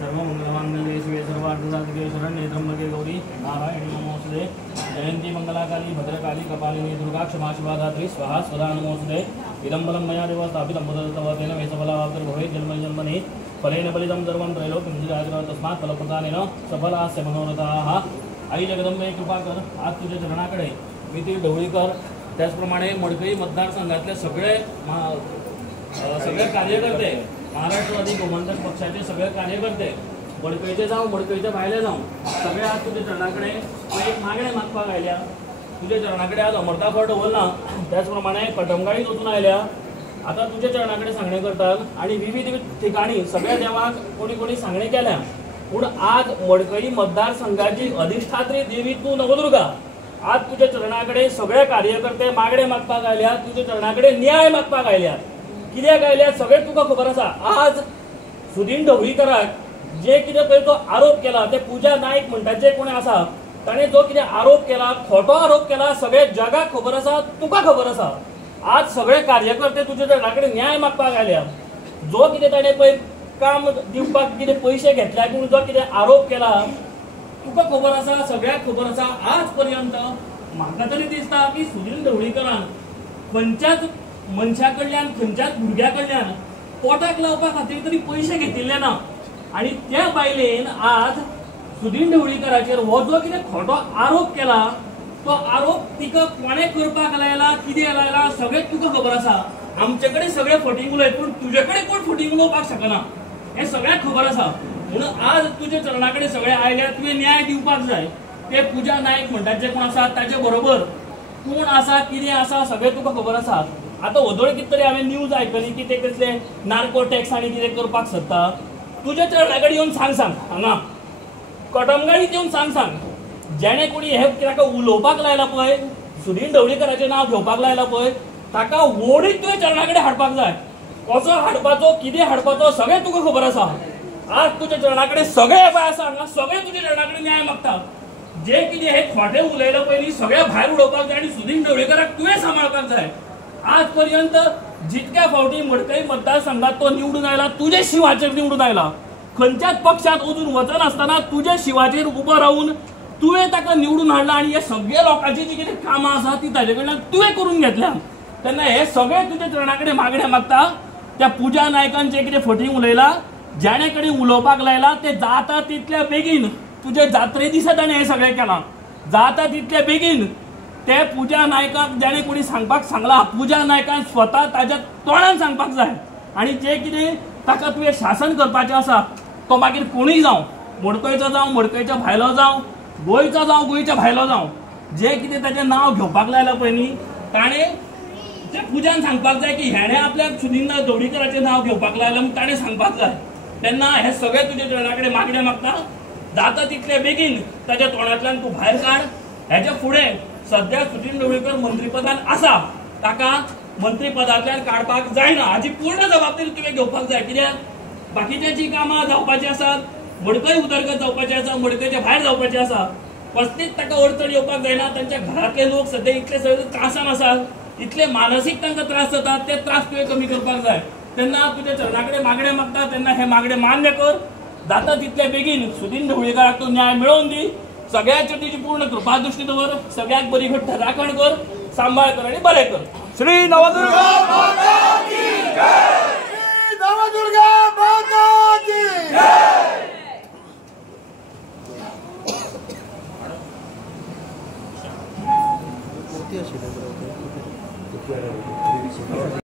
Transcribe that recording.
सर्वमंगलमांगल्ये शिवे सर्वार्थसाधके शरण्ये त्र्यंबके गौरी नारायणी नमोस्तुते जयंती मंगलाकाली भद्रकाली कपालिनी दुर्गा क्षमा शिवा धात्री स्वाहा स्वधा नमोस्तुते इदं बलं मया देव स्थापितं तव तेन मे सफलावाप्तिर्भवेत् जन्मनि फलेन बलिदं सर्वं त्रैलोक्यं जिराजरा तस्मात् फलप्रदानेन सफलास्य मनोरथाः। आई जगदंबे कृपा कर, आज तुझ्या चरणाकडे मी ती ढवळीकर त्याचप्रमाणे मडकई मतदारसंघातले सगळे कार्यकर्ते, महाराष्ट्रवादी गोमंतक पक्षाचे सगळे कार्यकर्ते मडकईचे जावं मडकईच्या भायले जावं सगळे आज तुझ्या चरणाकडे एक मागणे मागपाक आयल्या। तुझ्या चरणाकडे आज अमरता फळ दवरला, त्याचप्रमाणे कटमगाळीत वचून आयल्या। आता तुझ्या चरणाकडे सांगणे करतात आणि विविध ठिकाणी सगळ्या देवाक कोणी कोणी सांगणे केल्या, पण आज मडकई मतदारसंघाची अधिष्ठात्री देवी तू नवदुर्गा आज तुझ्या चरणाकडे सगळे कार्यकर्ते मागणे मागपाक आयल्या, तुझ्या चरणाकडे न्याय मागपाक आयल्या। कित्याक आयल्या सगळे तुका खबर आसा। आज सुदीन ढवळीकराक जे कितें पळय तो आरोप केला ते पूजा नाईक म्हणटा जे कोणी आसा ताणे जो कितें आरोप केला, खोटो आरोप केला, सगळे जगाक खबर आसा, तुका खबर आसा। आज सगळे कार्यकर्ते तुझ्या चरणाकडे न्याय मागपाक आयल्या। जो कितें ताणे पळय काम दिवपाक कितें पयशे घेतल्या किंवा जो कितें आरोप केला तुका खबर आसा, सगळ्याक खबर आसा। आज पर्यंत म्हाका तरी दिसता की सुदीन ढवळीकरान खंयच्याच मनशा कडल्यान खंयच्याच भुरग्या कडल्यान पोटाक लावपा खातीर तरी पयशे घेतिल्ले ना। आणि त्या बायलेन आज सुदीन ढवळीकराचेर हो जो कितें खोटो आरोप केला तो आरोप तिका कोणे करपाक लायला, कितें लायला सगळें तुका खबर आसा। आमचे कडेन सगळे फटींग उलयत पण तुजे कडेन कोण फटींग उलोवपाक शकना हे सगळ्यांक खबर आसा। म्हणून आज तुझे चरणाकडे सगळे आयले, तुवें न्याय दिवपाक जाय। ते पूजा नाईक म्हणटात जे कोण आसा ताचे बरोबर कोण आसा कितें आसा सगळें तुका खबर आसा। आता वदळकीत तरी हांवें न्यूज आयकली की ते कसले नार्को टॅक्स आनी कितें करपाक सोदता। तुज्या चरणाकडे येवन सांग हांगा कटमगाळीत येवन सांग जेणे कोणी हे ताका उलोवपाक लायला पळय, सुदीन ढवळीकराचें नांव घेवपाक लायला पळय, ताका वोडीत तुवें चरणाकडे हाडपाक जाय। कसो हाडपाचो, कितें हाडपाचो सगळें तुका खबर आसा। आज तुज्या चरणाकडे सगळे बाय आसा, हांगा सगळे तुज्या चरणाकडे न्याय मागतात। जे कितें हे खोटे उलयले पयलीं सगळे भायर उडोवपाक जाय आनी सुदीन ढवळीकराक तुवें सांबाळपाक जाय। आज पर्यंत जितक्या फावटी मडकई मतदारसंघात तो निवडून आयला तुझे शिवाचेर निवडून आयला। खंयच्याच पक्षात वचून वचनासतना तुझे शिवाचेर उबो रावून तुवें ताका निवडून हाडला आणि हे सगळे लोकांची जी कितें कामां आसा ती ताजे कडल्यान तुवें करून घेतल्या। तेन्ना हे सगळे तुज्या चरणाकडे मागणे मागता। त्या पूजा नायकान जे कितें फटींग उलयला, ज्याणे कडेन उलोवपाक लायला ते जाता तितल्या बेगीन तुजे जात्रे दिसा ताणें हे सगळें केलां। जाता तितल्या बेगीन ते पूजा नायकाक जेणे कोणी सांगपाक सांगला पूजा नायकान स्वता ताज्या तोंडान सांगपाक जाय। आणि जे कितें ताका तुवें शासन करपाचें आसा तो मागीर कोणीय जावं, मडकयचो जावं मडकयच्या भायलो जावं, गोंयचो जावं गोंयच्या भायलो जावं, जे कितें ताचें नांव घेवपाक लायलां पळय न्ही ताणें त्या पुजान सांगपाक जाय की हेणे आपल्याक सुदीन ढवळीकराचें नांव घेवपाक लायलां म्हूण ताणें सांगपाक जाय। तेन्ना हे सगळे तुजे चरणाकडे मागणे मागता। जाता तितले बेगीन ताच्या तोंडांतल्यान तूं भायर काड। हेच्या फुडें सध्या सुदीन ढवळीकर मंत्रीपदान आसा, ताका मंत्रीपदांतल्यान काडपाक जायना हाची पूर्ण जबाबदारी तुवें घेवपाक जाय। कित्याक बाकीच्या जी कामां जावपाची आसात, मडकय उदरगत जावपाची आसा, मडकयच्या भायर जावपाची आसा, कसलीच ताका अडचण येवपाक जायना। तांच्या घरांतले लोक सध्या इतले सगळे त्रासान आसात, इतले मानसीक तांकां त्रास जातात, ते त्रास तुवें कमी करपाक जाय। तेन्ना तुज्या चरणाकडे मागणे मागता तेन्ना हे मागणे मान्य कर। जाता तितले बेगीन सुदीन ढवळीकराक तूं न्याय मेळोवन दी। सगळ्यांची तुजी पूर्ण कृपा दृष्टी दवर, सगळ्याक बरी घट्ट राखण कर, सांबाळ कर आणि बरें कर। श्री नवदुर्गा माता की जय, श्री नवदुर्गा माता की जय।